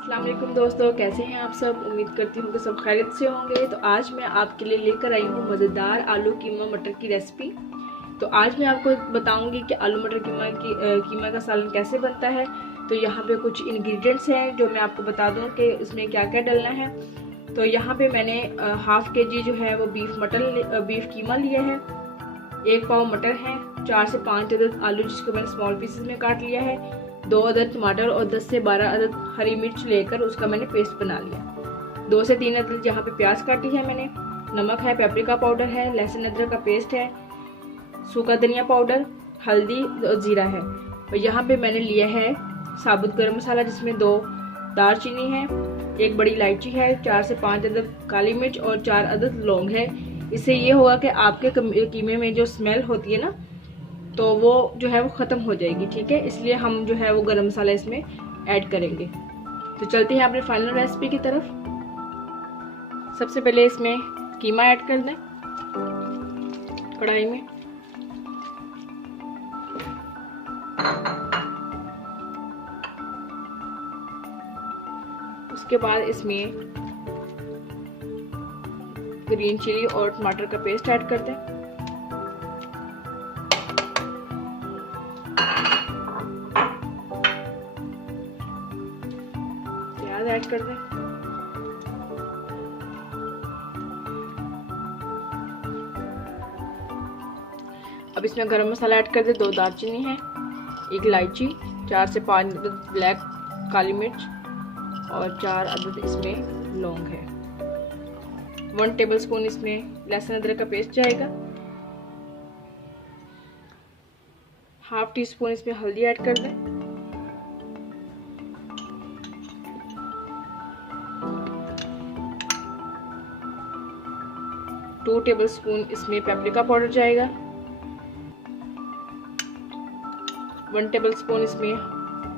अस्सलाम वालेकुम दोस्तों, कैसे हैं आप सब। उम्मीद करती हूँ कि सब खैरियत से होंगे। तो आज मैं आपके लिए लेकर आई हूँ मज़ेदार आलू कीमा मटर की रेसिपी। तो आज मैं आपको बताऊंगी कि आलू मटर कीमा का सालन कैसे बनता है। तो यहाँ पे कुछ इंग्रेडिएंट्स हैं जो मैं आपको बता दूँ कि उसमें क्या क्या डलना है। तो यहाँ पे मैंने हाफ केजी जो है वो बीफ कीमा लिया है, 1 पाव मटर है, 4 से 5 अदद आलू जिसको मैंने स्मॉल पीसेस में काट लिया है, 2 अदद टमाटर और 10 से 12 अदद हरी मिर्च लेकर उसका मैंने पेस्ट बना लिया। 2 से 3 अदद यहाँ पे प्याज काटी है मैंने। नमक है, पेपरिका पाउडर है, लहसुन अदरक का पेस्ट है, सूखा धनिया पाउडर, हल्दी और जीरा है। और यहाँ पे मैंने लिया है साबुत गरम मसाला जिसमें 2 दालचीनी है, 1 बड़ी इलायची है, 4 से 5 अदद काली मिर्च और 4 अदद लौंग है। इससे ये होगा कि आपके कीमे में जो स्मेल होती है ना, तो वो जो है वो ख़त्म हो जाएगी। ठीक है, इसलिए हम जो है वो गरम मसाला इसमें ऐड करेंगे। तो चलते हैं अपने फाइनल रेसिपी की तरफ। सबसे पहले इसमें कीमा ऐड कर दें कढ़ाई में। उसके बाद इसमें ग्रीन चिली और टमाटर का पेस्ट ऐड कर दें। प्याज ऐड कर दें। अब इसमें गरम मसाला ऐड कर दें। 2 दालचीनी है, 1 इलायची, 4 से 5 अदद ब्लैक काली मिर्च और 4 अदद इसमें लौंग है। 1 टेबलस्पून इसमें लहसुन अदरक का पेस्ट जाएगा। हाफ टी स्पून इसमें हल्दी ऐड कर दें। टू टेबलस्पून इसमें पेपरिका पाउडर जाएगा। 1 टेबलस्पून इसमें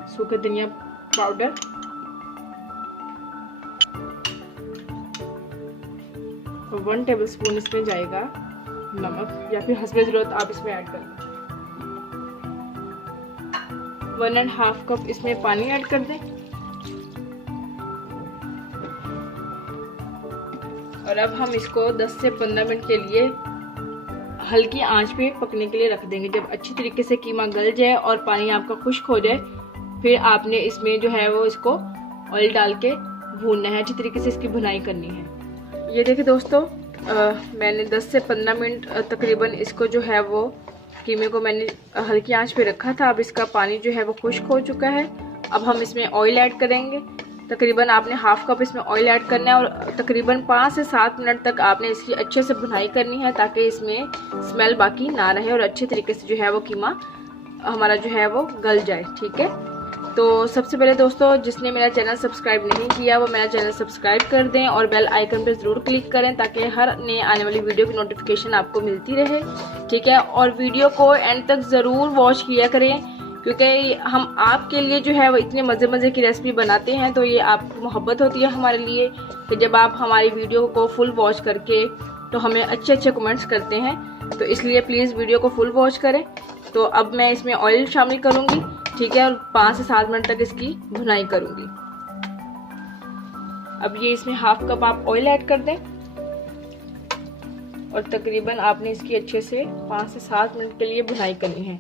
सूखा धनिया पाउडर, और 1 टेबलस्पून इसमें जाएगा नमक या फिर हस्बे ज़रूरत आप इसमें ऐड करें। 1.5 कप इसमें पानी ऐड कर दें। और अब हम इसको 10 से 15 मिनट के लिए हल्की आंच पे पकने के लिए रख देंगे। जब अच्छी तरीके से कीमा गल जाए और पानी आपका खुश्क हो जाए, फिर आपने इसमें जो है वो इसको ऑयल डाल के भूनना है। अच्छी तरीके से इसकी भुनाई करनी है। ये देखिए दोस्तों, मैंने 10 से 15 मिनट तकरीबन इसको जो है वो कीमे को मैंने हल्की आंच पे रखा था। अब इसका पानी जो है वो खुश्क हो चुका है। अब हम इसमें ऑयल ऐड करेंगे। तकरीबन आपने हाफ कप इसमें ऑयल ऐड करना है और तकरीबन 5 से 7 मिनट तक आपने इसकी अच्छे से भुनाई करनी है ताकि इसमें स्मेल बाकी ना रहे और अच्छे तरीके से जो है वो कीमा हमारा जो है वो गल जाए। ठीक है, तो सबसे पहले दोस्तों, जिसने मेरा चैनल सब्सक्राइब नहीं किया वो मेरा चैनल सब्सक्राइब कर दें और बेल आइकन पर ज़रूर क्लिक करें ताकि हर नए आने वाली वीडियो की नोटिफिकेशन आपको मिलती रहे। ठीक है, और वीडियो को एंड तक ज़रूर वॉच किया करें क्योंकि हम आपके लिए जो है वो इतने मज़े की रेसिपी बनाते हैं। तो ये आपकी मोहब्बत होती है हमारे लिए कि जब आप हमारी वीडियो को फुल वॉच करके तो हमें अच्छे कमेंट्स करते हैं। तो इसलिए प्लीज़ वीडियो को फुल वॉच करें। तो अब मैं इसमें ऑयल शामिल करूँगी। ठीक है, और 5 से 7 मिनट तक इसकी भुनाई करूँगी। अब ये इसमें हाफ कप आप ऑयल ऐड कर दें और तकरीबन आपने इसकी अच्छे से 5 से 7 मिनट के लिए भुनाई करनी है।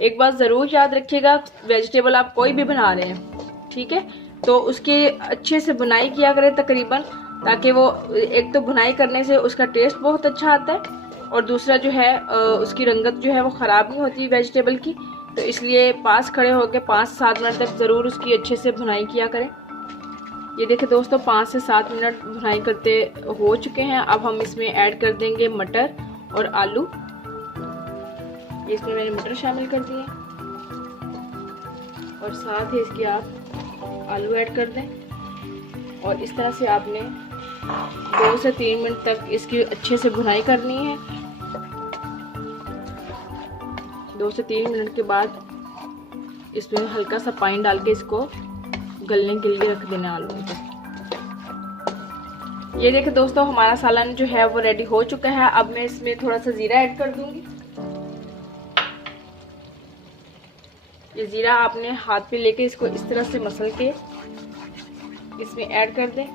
एक बात ज़रूर याद रखिएगा, वेजिटेबल आप कोई भी बना रहे हैं, ठीक है, तो उसके अच्छे से भुनाई किया करें तकरीबन, ताकि वो एक तो भुनाई करने से उसका टेस्ट बहुत अच्छा आता है और दूसरा जो है उसकी रंगत जो है वो ख़राब नहीं होती वेजिटेबल की। तो इसलिए पास खड़े होकर 5 से 7 मिनट तक ज़रूर उसकी अच्छे से भुनाई किया करें। ये देखिए दोस्तों, 5 से 7 मिनट भुनाई करते हो चुके हैं। अब हम इसमें ऐड कर देंगे मटर और आलू। इसमें मैंने मटर शामिल कर दिए और साथ ही इसके आप आलू ऐड कर दें और इस तरह से आपने 2 से 3 मिनट तक इसकी अच्छे से भुनाई करनी है। 2 से 3 मिनट के बाद इसमें हल्का सा पानी डाल के इसको गलने के लिए रख देना आलू को। ये देखिए दोस्तों, हमारा सालन जो है वो रेडी हो चुका है। अब मैं इसमें थोड़ा सा जीरा ऐड कर दूंगी। ये जीरा आपने हाथ पे लेके इसको इस तरह से मसल के इसमें ऐड कर दें।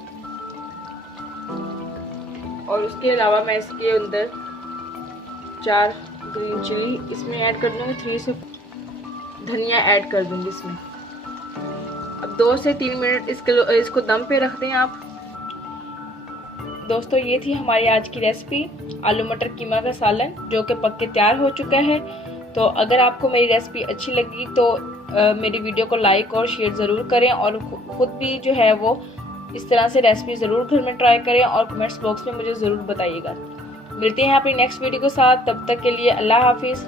और उसके अलावा मैं इसके अंदर 4 ग्रीन चिली इसमें ऐड कर दूँगी, 3 से धनिया ऐड कर दूँगी इसमें। अब 2 से 3 मिनट इसको दम पे रख दें आप। दोस्तों ये थी हमारी आज की रेसिपी आलू मटर कीमा का सालन, जो कि पक के तैयार हो चुका है। तो अगर आपको मेरी रेसिपी अच्छी लगी तो मेरी वीडियो को लाइक और शेयर ज़रूर करें, और ख़ुद भी जो है वो इस तरह से रेसिपी ज़रूर घर में ट्राई करें और कमेंट्स बॉक्स में मुझे ज़रूर बताइएगा। मिलते हैं अपनी नेक्स्ट वीडियो के साथ, तब तक के लिए अल्लाह हाफिज़।